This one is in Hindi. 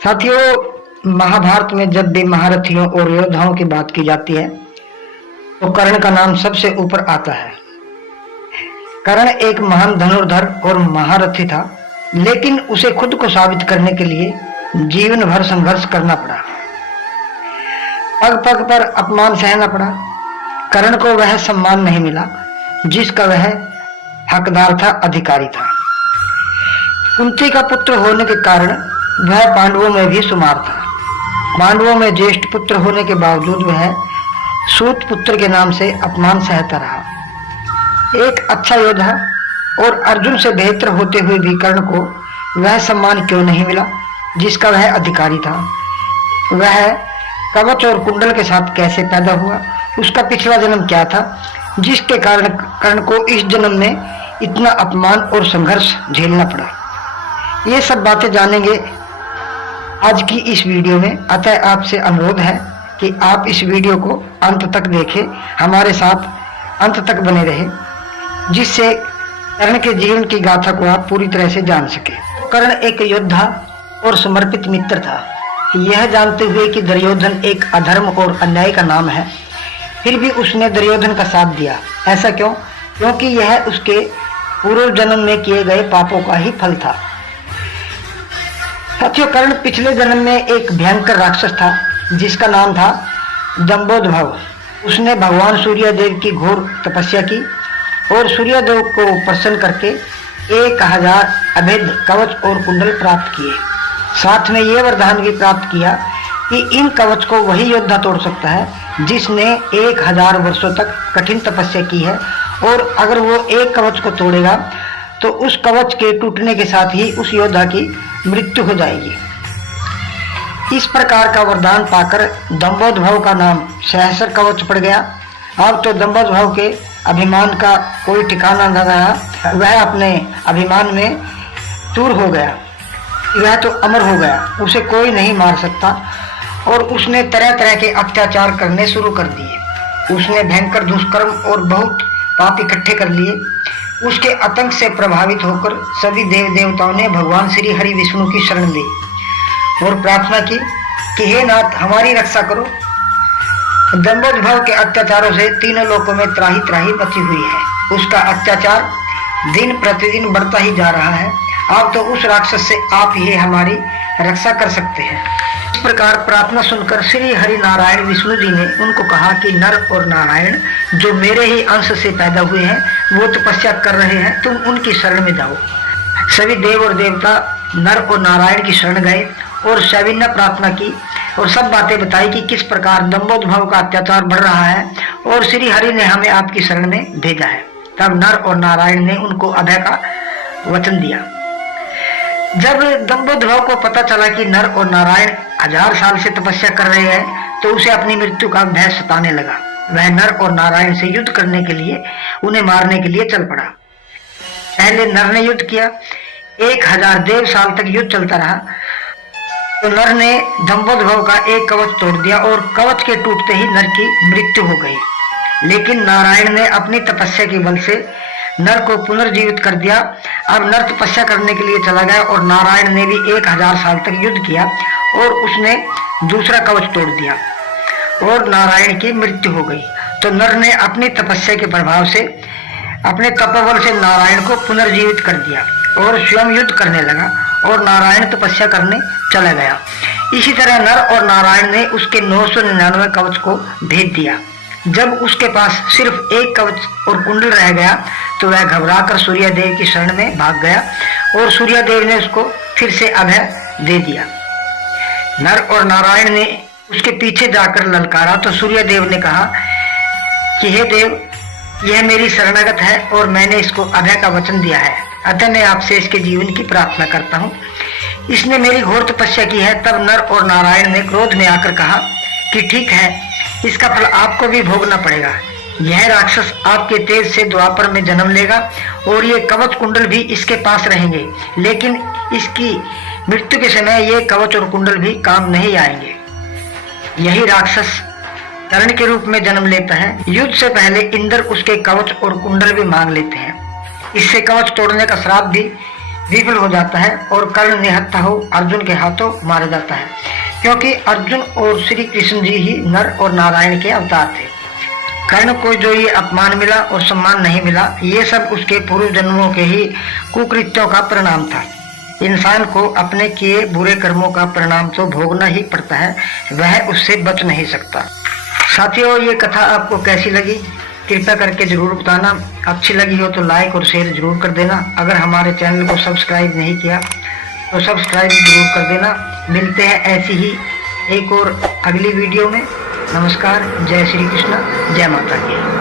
साथियों, महाभारत में जब भी महारथियों और योद्धाओं की बात की जाती है तो कर्ण का नाम सबसे ऊपर आता है। कर्ण एक महान धनुर्धर और महारथी था, लेकिन उसे खुद को साबित करने के लिए जीवन भर संघर्ष करना पड़ा। पग पग पर अपमान सहना पड़ा। कर्ण को वह सम्मान नहीं मिला जिसका वह हकदार था, अधिकारी था। कुंती का पुत्र होने के कारण वह पांडवों में भी शुमार था। पांडवों में ज्येष्ठ पुत्र होने के बावजूद वह सूत पुत्र के नाम से अपमान सहता रहा। एक अच्छा योद्धा और अर्जुन से बेहतर होते हुए भी कर्ण को वह सम्मान क्यों नहीं मिला जिसका वह अधिकारी था? वह कवच और कुंडल के साथ कैसे पैदा हुआ? उसका पिछला जन्म क्या था जिसके कारण कर्ण को इस जन्म में इतना अपमान और संघर्ष झेलना पड़ा? ये सब बातें जानेंगे आज की इस वीडियो में। अतः आपसे अनुरोध है कि आप इस वीडियो को अंत तक देखें, हमारे साथ अंत तक बने रहे, जिससे कर्ण के जीवन की गाथा को आप पूरी तरह से जान सके। कर्ण एक योद्धा और समर्पित मित्र था। यह जानते हुए कि दुर्योधन एक अधर्म और अन्याय का नाम है, फिर भी उसने दुर्योधन का साथ दिया। ऐसा क्यों? क्योंकि यह उसके पूर्व जन्म में किए गए पापों का ही फल था। साथियों, कर्ण पिछले जन्म में एक भयंकर राक्षस था जिसका नाम था दंभोदभ। उसने भगवान सूर्यदेव की घोर तपस्या की और सूर्यदेव को प्रसन्न करके 1000 अभेद कवच और कुंडल प्राप्त किए। साथ में यह वरदान भी प्राप्त किया कि इन कवच को वही योद्धा तोड़ सकता है जिसने 1000 वर्षों तक कठिन तपस्या की है, और अगर वो एक कवच को तोड़ेगा तो उस कवच के टूटने के साथ ही उस योद्धा की मृत्यु हो जाएगी। इस प्रकार का वरदान पाकर दंभोदभ का नाम सहस्र कवच पड़ गया। अब तो दंभोदभ के अभिमान का कोई ठिकाना न रहा। वह अपने अभिमान में चूर हो गया। वह तो अमर हो गया, उसे कोई नहीं मार सकता, और उसने तरह तरह के अत्याचार करने शुरू कर दिए। उसने भयंकर दुष्कर्म और बहुत पाप इकट्ठे कर लिए। उसके आतंक से प्रभावित होकर सभी देव देवताओं ने भगवान श्री हरि विष्णु की शरण ली और प्रार्थना की कि हे नाथ, हमारी रक्षा करो। दंभोदभ के अत्याचारों से तीनों लोकों में त्राही त्राही मची हुई है। उसका अत्याचार दिन प्रतिदिन बढ़ता ही जा रहा है। अब तो उस राक्षस से आप ही हमारी रक्षा कर सकते हैं। इस प्रकार प्रार्थना सुनकर श्री हरि नारायण विष्णु जी ने उनको कहा कि नर और नारायण जो मेरे ही अंश से पैदा हुए हैं वो तपस्या कर रहे हैं, तुम उनकी शरण में जाओ। सभी देव और देवता नर और नारायण की शरण गए और सविनय प्रार्थना की और सब बातें बताई कि किस प्रकार दंभोदभ का अत्याचार बढ़ रहा है और श्री हरि ने हमें आपकी शरण में भेजा है। तब नर और नारायण ने उनको अभय का वचन दिया। जब दंभोदभ को पता चला कि नर और नारायण 1000 साल से तपस्या कर रहे हैं तो उसे अपनी मृत्यु का भय सताने लगा। वह नर और नारायण से युद्ध करने के लिए, उन्हें मारने के लिए चल पड़ा। पहले नर ने युद्ध किया। 1000 देव साल तक युद्ध चलता रहा। तो नर ने दंभोदभ का एक कवच तोड़ दिया और कवच के टूटते ही नर की मृत्यु हो गई। लेकिन नारायण ने अपनी तपस्या के बल से नर को पुनर्जीवित कर दिया। अब नर तपस्या करने के लिए चला गया और नारायण ने भी 1000 साल तक युद्ध किया और उसने दूसरा कवच तोड़ दिया और नारायण की मृत्यु हो गई। तो नर ने अपनी तपस्या के प्रभाव से, अपने तपोबल से नारायण को पुनर्जीवित कर दिया और स्वयं युद्ध करने लगा और नारायण तपस्या करने चला गया। इसी तरह नर और नारायण ने उसके 999 कवच को भेज दिया। जब उसके पास सिर्फ एक कवच और कुंडल रह गया तो वह घबराकर सूर्यदेव की शरण में भाग गया और सूर्यदेव ने उसको फिर से अभय दे दिया। नर और नारायण ने उसके पीछे जाकर ललकारा तो सूर्यदेव ने कहा कि हे देव, यह मेरी शरणागत है और मैंने इसको अभय का वचन दिया है, अतः मैं आपसे इसके जीवन की प्रार्थना करता हूँ। इसने मेरी घोर तपस्या की है। तब नर और नारायण ने क्रोध में आकर कहा कि ठीक है, इसका फल आपको भी भोगना पड़ेगा। यह राक्षस आपके तेज से द्वापर में जन्म लेगा और ये कवच कुंडल भी इसके पास रहेंगे, लेकिन इसकी मृत्यु के समय ये कवच और कुंडल भी काम नहीं आएंगे। यही राक्षस कर्ण के रूप में जन्म लेता है। युद्ध से पहले इंद्र उसके कवच और कुंडल भी मांग लेते हैं। इससे कवच तोड़ने का श्राप भी विफल हो जाता है और कर्ण निहत्था हो अर्जुन के हाथों मारा जाता है, क्योंकि अर्जुन और श्री कृष्ण जी ही नर और नारायण के अवतार थे। कर्ण को जो ये अपमान मिला और सम्मान नहीं मिला, ये सब उसके पूर्व जन्मों के ही कुकृत्यों का परिणाम था। इंसान को अपने किए बुरे कर्मों का परिणाम तो भोगना ही पड़ता है, वह उससे बच नहीं सकता। साथियों, ये कथा आपको कैसी लगी कृपया करके जरूर बताना। अच्छी लगी हो तो लाइक और शेयर जरूर कर देना। अगर हमारे चैनल को सब्सक्राइब नहीं किया तो सब्सक्राइब जरूर कर देना। मिलते हैं ऐसी ही एक और अगली वीडियो में। नमस्कार, जय श्री कृष्ण, जय माता की।